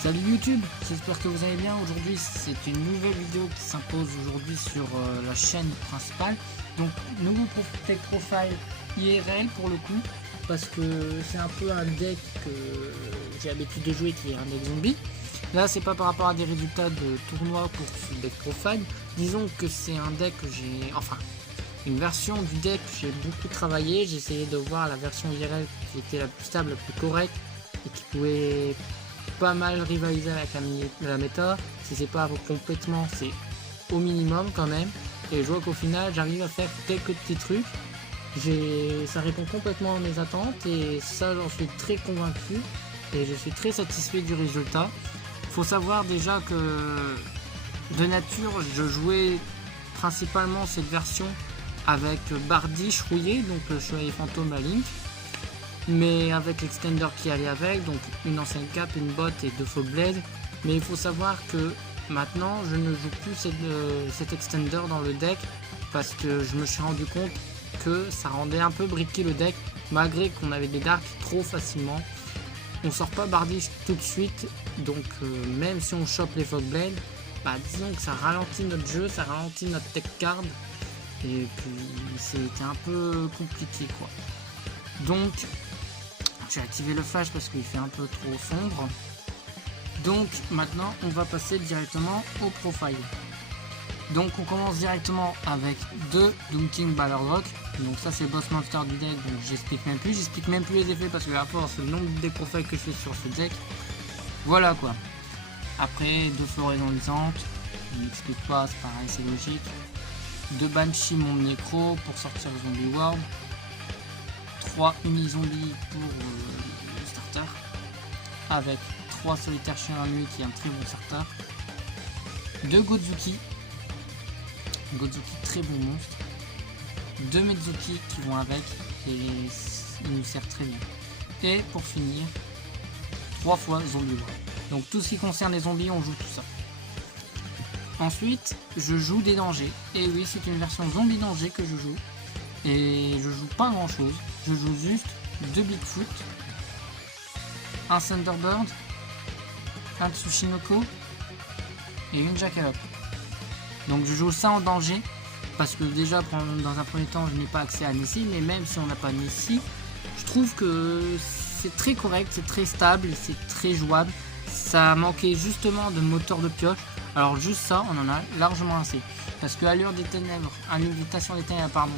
Salut YouTube, j'espère que vous allez bien. Aujourd'hui c'est une nouvelle vidéo qui s'impose aujourd'hui sur la chaîne principale. Donc nouveau deck profile IRL pour le coup, parce que c'est un peu un deck que j'ai l'habitude de jouer qui est un deck zombie. Là c'est pas par rapport à des résultats de tournoi pour ce deck profile. Disons que c'est un deck que j'ai... Enfin, une version du deck que j'ai beaucoup travaillé. J'ai essayé de voir la version IRL qui était la plus stable, la plus correcte et qui pouvait pas mal rivaliser avec la méta. Si c'est pas complètement, c'est au minimum quand même. Et je vois qu'au final j'arrive à faire quelques petits trucs. Ça répond complètement à mes attentes et ça j'en suis très convaincu et je suis très satisfait du résultat. Faut savoir déjà que de nature je jouais principalement cette version avec Bardiche rouillé, donc le chevalier fantôme à Link, mais avec l'extender qui allait avec, donc une ancienne cape, une botte et deux faux blades. Mais il faut savoir que maintenant je ne joue plus cet extender dans le deck parce que je me suis rendu compte que ça rendait un peu briqué le deck, malgré qu'on avait des darks trop facilement. On sort pas Bardiche tout de suite, donc même si on chope les faux blades, disons que ça ralentit notre jeu, ça ralentit notre tech card, et puis c'était un peu compliqué quoi. Donc j'ai activé le flash parce qu'il fait un peu trop sombre. Donc maintenant on va passer directement au profile. Donc on commence directement avec deux Doom King Balrog. Donc ça c'est le boss monster du deck, donc j'explique même plus les effets parce que à force le nombre de profiles que je fais sur ce deck, voilà quoi. Après deux floraisons lisantes, je n'explique pas, c'est pareil, c'est logique. Deux Banshee Monde Nécro pour sortir le Zombie World. 3 uni-zombies pour le starter, avec 3 solitaires chiens à nuit qui est un très bon starter, 2 Gozuki très bon monstre, 2 Mezuki qui vont avec et ils nous servent très bien, et pour finir 3 fois Zombie World. Donc tout ce qui concerne les zombies, on joue tout ça. Ensuite je joue des dangers, et oui c'est une version zombie danger que je joue, et je joue pas grand chose. Je joue juste 2 Bigfoot, un Thunderbird, un Tsushinoko et une Jackalope. Donc je joue ça en danger parce que déjà dans un premier temps je n'ai pas accès à Nessie, mais même si on n'a pas Nessie, je trouve que c'est très correct, c'est très stable, c'est très jouable. Ça manquait justement de moteur de pioche, alors juste ça on en a largement assez. Parce que Allure des Ténèbres, Invitation des Ténèbres, pardon,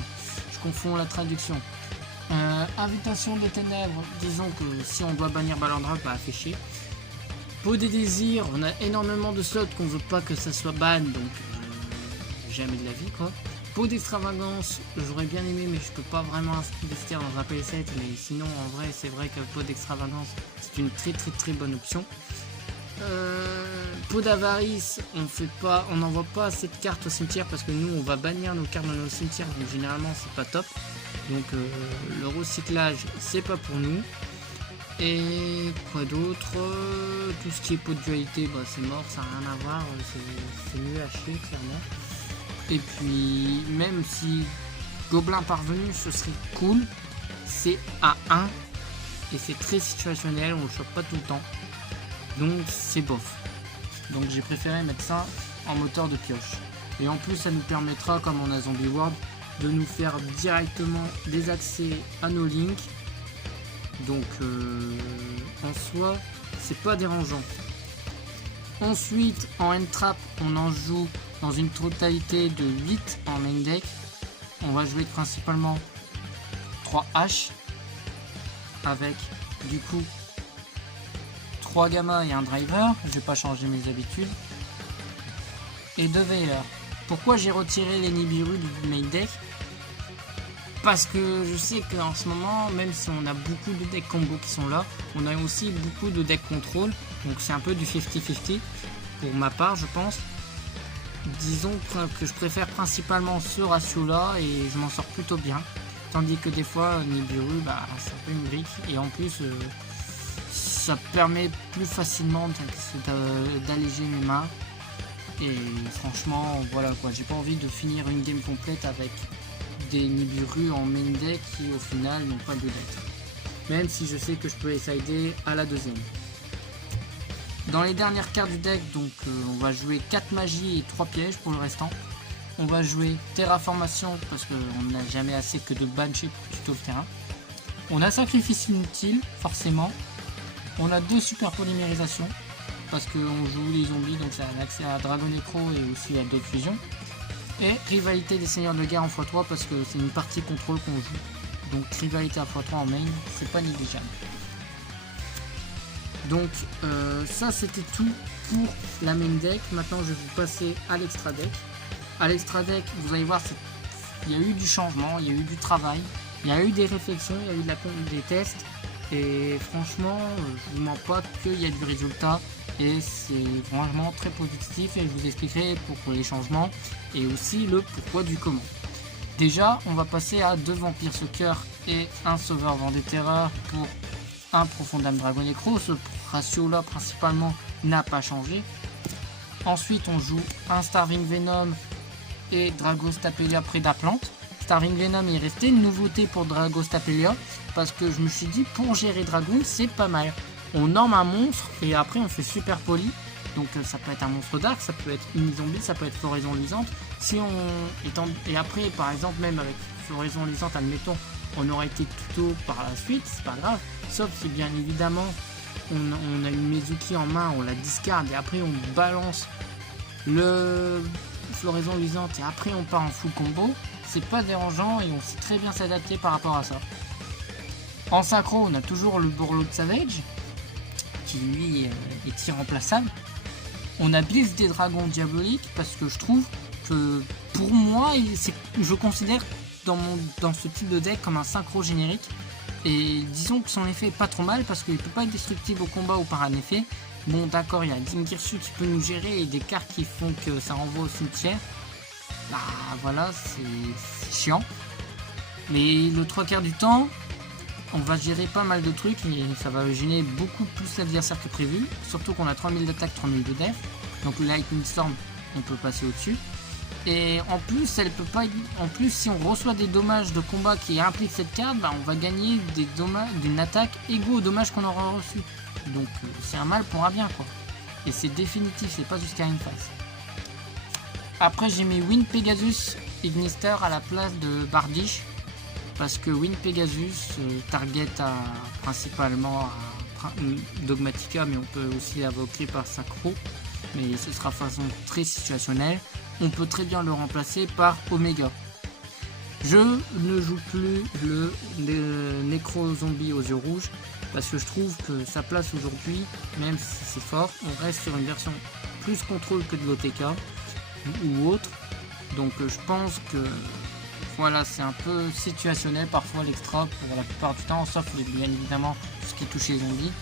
je confonds la traduction. Invitation des Ténèbres, disons que si on doit bannir Balandra, fait chier. Peau des Désirs, on a énormément de slots qu'on veut pas que ça soit ban, donc jamais de la vie quoi. Peau d'Extravagance, j'aurais bien aimé mais je peux pas vraiment investir dans un PS7, mais sinon en vrai c'est vrai que Peau d'Extravagance c'est une très bonne option. Peau d'Avarice, on n'envoie pas assez de cartes au cimetière parce que nous on va bannir nos cartes dans nos cimetières, donc généralement c'est pas top. Donc le recyclage c'est pas pour nous. Et quoi d'autre, tout ce qui est peau de dualité, c'est mort, ça n'a rien à voir, c'est mieux à chier clairement. Et puis même si Gobelin Parvenu ce serait cool, c'est à 1 et c'est très situationnel, on le chope pas tout le temps, donc c'est bof. Donc j'ai préféré mettre ça en moteur de pioche. Et en plus ça nous permettra, comme on a Zombie World, de nous faire directement des accès à nos links. Donc en soi c'est pas dérangeant. Ensuite en end trap on en joue dans une totalité de 8 en main deck. On va jouer principalement 3 H avec du coup 3 gamma et un driver, je vais pas changer mes habitudes, et 2 veilleurs. Pourquoi j'ai retiré les Nibiru du main deck? Parce que je sais qu'en ce moment, même si on a beaucoup de decks combo qui sont là, on a aussi beaucoup de decks contrôle, donc c'est un peu du 50-50 pour ma part je pense. Disons que je préfère principalement ce ratio là et je m'en sors plutôt bien, tandis que des fois Nibiru c'est un peu une brique, et en plus ça permet plus facilement d'alléger mes mains, et franchement voilà quoi, j'ai pas envie de finir une game complète avec des Nibiru en main deck qui au final n'ont pas de deck, même si je sais que je peux les sider à la deuxième. Dans les dernières cartes du deck, donc on va jouer 4 magies et 3 pièges pour le restant. On va jouer terraformation parce qu'on n'a jamais assez que de banshee pour tuto le terrain. On a sacrifice inutile, forcément. On a 2 super polymérisations parce qu'on joue les zombies, donc ça a accès à Dragon Necro et aussi à d'autres fusions. Et rivalité des seigneurs de guerre en x3 parce que c'est une partie contrôle qu'on joue. Donc rivalité à x3 en main, c'est pas négligeable. Donc ça c'était tout pour la main deck. Maintenant je vais vous passer à l'extra deck. À l'extra deck, vous allez voir, il y a eu du changement, il y a eu du travail, il y a eu des réflexions, il y a eu des tests. Et franchement, je vous mens pas qu'il y a du résultat. Et c'est franchement très positif et je vous expliquerai pourquoi les changements et aussi le pourquoi du comment. Déjà, on va passer à 2 vampires Sucker et un sauveur vent des terreurs pour un profond âme Dragon Necro. Ce ratio là principalement n'a pas changé. Ensuite on joue un Starving Venom et Dragostapelia Prédaplante. Starving Venom est resté une nouveauté pour Dragostapelia parce que je me suis dit pour gérer Dragoon c'est pas mal. On norme un monstre et après on fait super poli. Donc ça peut être un monstre dark, ça peut être une zombie, ça peut être floraison luisante. Et après par exemple même avec floraison luisante admettons on aurait été tuto par la suite, c'est pas grave. Sauf si bien évidemment on a une Mezuki en main, on la discarde et après on balance le floraison luisante et après on part en full combo. C'est pas dérangeant et on sait très bien s'adapter par rapport à ça. En synchro on a toujours le Borloo Savage qui lui est irremplaçable. On a Blitz des dragons diaboliques parce que je trouve que pour moi je considère dans ce type de deck comme un synchro générique et disons que son effet est pas trop mal parce qu'il peut pas être destructible au combat ou par un effet. Bon d'accord, il y a Dingirsu qui peut nous gérer et des cartes qui font que ça renvoie au cimetière. Bah voilà, c'est chiant. Mais le 3/4 du temps on va gérer pas mal de trucs et ça va gêner beaucoup plus l'adversaire que prévu. Surtout qu'on a 3000 d'attaque, 3000 de def. Donc le Lightning Storm, on peut passer au-dessus. Et en plus, si on reçoit des dommages de combat qui impliquent cette carte, bah, on va gagner des dommages d'une attaque égaux aux dommages qu'on aura reçus. Donc c'est un mal pour un bien quoi. Et c'est définitif, c'est pas jusqu'à une phase. Après j'ai mis Wind Pegasus Ignister à la place de Bardiche. Parce que Wind Pegasus target principalement à Dogmatica, mais on peut aussi l'invoquer par Synchro, mais ce sera façon très situationnelle. On peut très bien le remplacer par Omega. Je ne joue plus le Necro Zombie aux yeux rouges, parce que je trouve que sa place aujourd'hui, même si c'est fort, on reste sur une version plus contrôle que de l'OTK ou autre. Donc je pense que voilà, c'est un peu situationnel parfois l'extra pour la plupart du temps, sauf bien évidemment ce qui touche les zombies.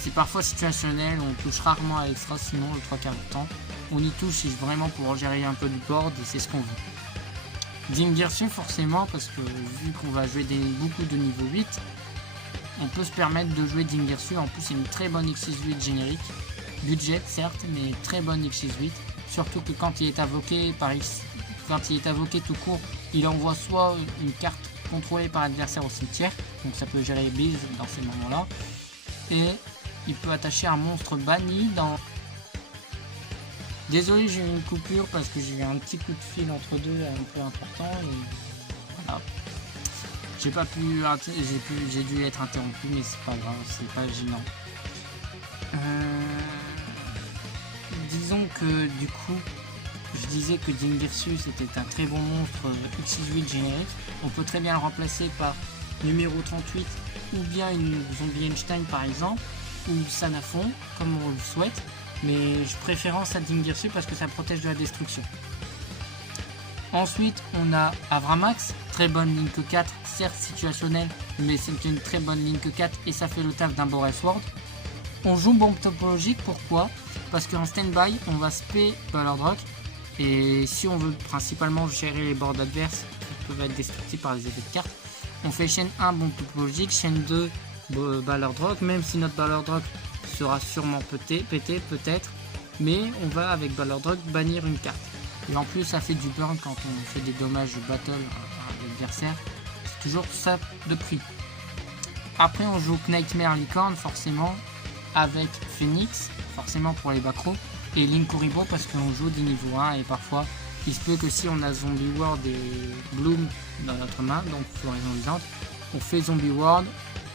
C'est parfois situationnel, on touche rarement à l'extra, sinon le 3/4 du temps. On y touche vraiment pour gérer un peu du board et c'est ce qu'on veut. Dingirsu forcément, parce que vu qu'on va jouer beaucoup de niveau 8, on peut se permettre de jouer Dingirsu. En plus c'est une très bonne X68 générique. Budget certes, mais très bonne X68. Surtout que quand il est invoqué tout court, il envoie soit une carte contrôlée par l'adversaire au cimetière, donc ça peut gérer les bises dans ces moments-là, et il peut attacher un monstre banni dans... Désolé, j'ai eu une coupure parce que j'ai eu un petit coup de fil entre deux un peu important et voilà. J'ai dû être interrompu, mais c'est pas grave, c'est pas gênant. Disons que du coup, je disais que Dingirsu c'était un très bon monstre X68 générique. On peut très bien le remplacer par numéro 38 ou bien une zombie Einstein par exemple, ou Sanafon comme on le souhaite. Mais je préférence à Dingirsu parce que ça protège de la destruction. Ensuite on a Avramax, très bonne Link 4, certes situationnelle, mais c'est une très bonne Link 4 et ça fait le taf d'un Boreal Sword. On joue bombe topologique, pourquoi? Parce qu'en stand-by on va spé Ballard Rock. Et si on veut principalement gérer les boards adverses qui peuvent être destructibles par les effets de cartes, on fait chaîne 1 bombe topologique, chaîne 2 Ballard Rock, même si notre Ballard Rock sera sûrement pété peut-être, mais on va avec Ballard Rock bannir une carte. Et en plus ça fait du burn quand on fait des dommages battle à l'adversaire, c'est toujours ça de prix. Après on joue Nightmare Licorne forcément, avec Phoenix, forcément pour les macros, et Linkuriboh parce qu'on joue du niveau 1 et parfois il se peut que si on a Zombie World et Bloom dans notre main, donc floraison luisante, on fait Zombie World,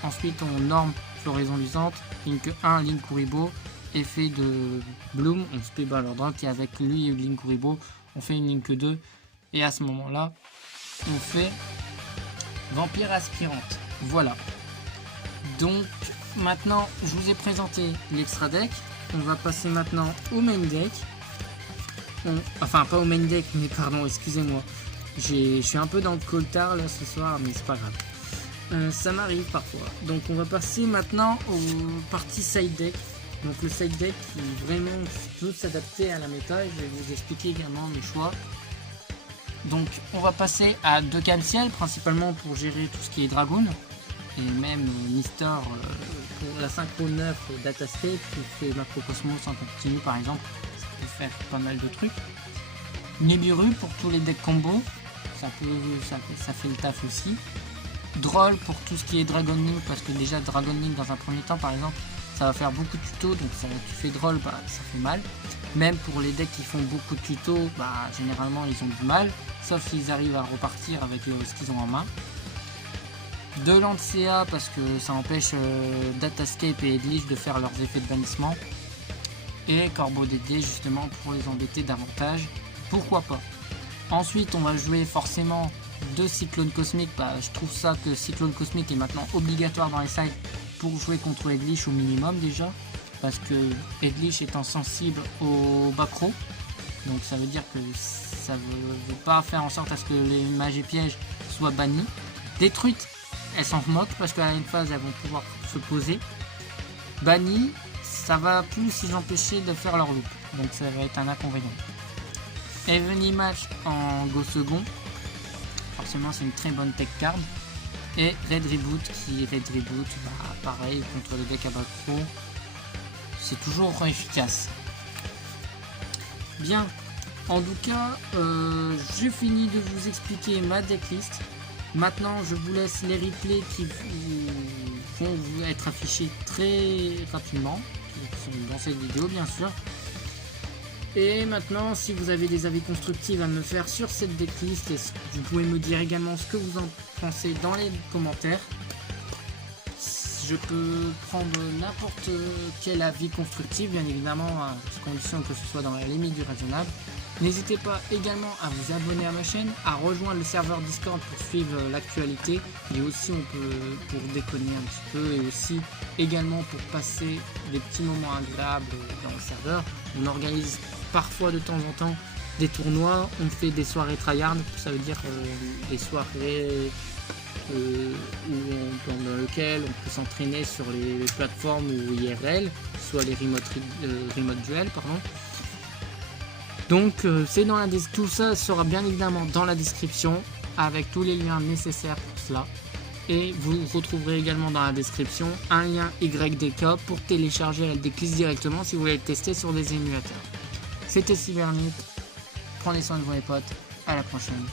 ensuite on norme floraison luisante, Link 1, Linkuriboh, effet de Bloom, on se fait Balordrock et avec lui et Linkuriboh, on fait une Link 2 et à ce moment-là, on fait Vampire Aspirante. Voilà. Donc maintenant, je vous ai présenté l'extra deck. On va passer maintenant au main deck. Enfin, pas au main deck, mais pardon, excusez-moi. Je suis un peu dans le coltard là ce soir, mais c'est pas grave. Ça m'arrive parfois. Donc on va passer maintenant aux parties side deck. Donc le side deck qui vraiment peut s'adapter à la méta. Je vais vous expliquer également mes choix. Donc on va passer à 2 Calciel, principalement pour gérer tout ce qui est Dragoon. Et même Mister pour la synchro 9 Datascape qui fait Macrocosmos en continu par exemple. Ça peut faire pas mal de trucs. Nibiru pour tous les decks combo. Ça fait le taf aussi. Droll pour tout ce qui est Dragon Link, parce que déjà Dragon Link dans un premier temps par exemple ça va faire beaucoup de tutos, donc ça, tu fais Droll, bah, ça fait mal. Même pour les decks qui font beaucoup de tutos, bah, généralement ils ont du mal, sauf s'ils arrivent à repartir avec ce qu'ils ont en main. De Lancea parce que ça empêche Datascape et Edlich de faire leurs effets de bannissement. Et Corbeau DD justement pour les embêter davantage, pourquoi pas. Ensuite on va jouer forcément 2 Cyclones Cosmiques, bah, je trouve ça que Cyclone Cosmique est maintenant obligatoire dans les sides pour jouer contre Edlich au minimum déjà, parce que Edlich étant sensible au Bacro, donc ça veut dire que ça veut pas faire en sorte à ce que les mages et pièges soient bannis. Détruites, elles s'en moquent parce qu'à une phase elles vont pouvoir se poser. Bannies, ça va plus les empêcher de faire leur loop, donc ça va être un inconvénient. Even Image en go second, forcément c'est une très bonne tech card. Et Red Reboot bah, pareil contre les decks à Bacro, c'est toujours efficace. Bien, en tout cas j'ai fini de vous expliquer ma decklist. Maintenant je vous laisse les replays qui vont vous être affichés très rapidement, qui sont dans cette vidéo bien sûr. Et maintenant, si vous avez des avis constructifs à me faire sur cette decklist, vous pouvez me dire également ce que vous en pensez dans les commentaires. Je peux prendre n'importe quel avis constructif, bien évidemment, à condition que ce soit dans la limite du raisonnable. N'hésitez pas également à vous abonner à ma chaîne, à rejoindre le serveur Discord pour suivre l'actualité, et aussi on peut pour déconner un petit peu, et aussi également pour passer des petits moments agréables dans le serveur. On organise parfois de temps en temps des tournois, on fait des soirées tryhard, ça veut dire des soirées dans lesquelles on peut s'entraîner sur les plateformes ou IRL, soit les remote duel, pardon. Donc c'est dans tout ça sera bien évidemment dans la description avec tous les liens nécessaires pour cela. Et vous retrouverez également dans la description un lien YDK pour télécharger la decklist directement si vous voulez le tester sur des émulateurs. C'était Cybernyte, prenez soin de vous les potes, à la prochaine.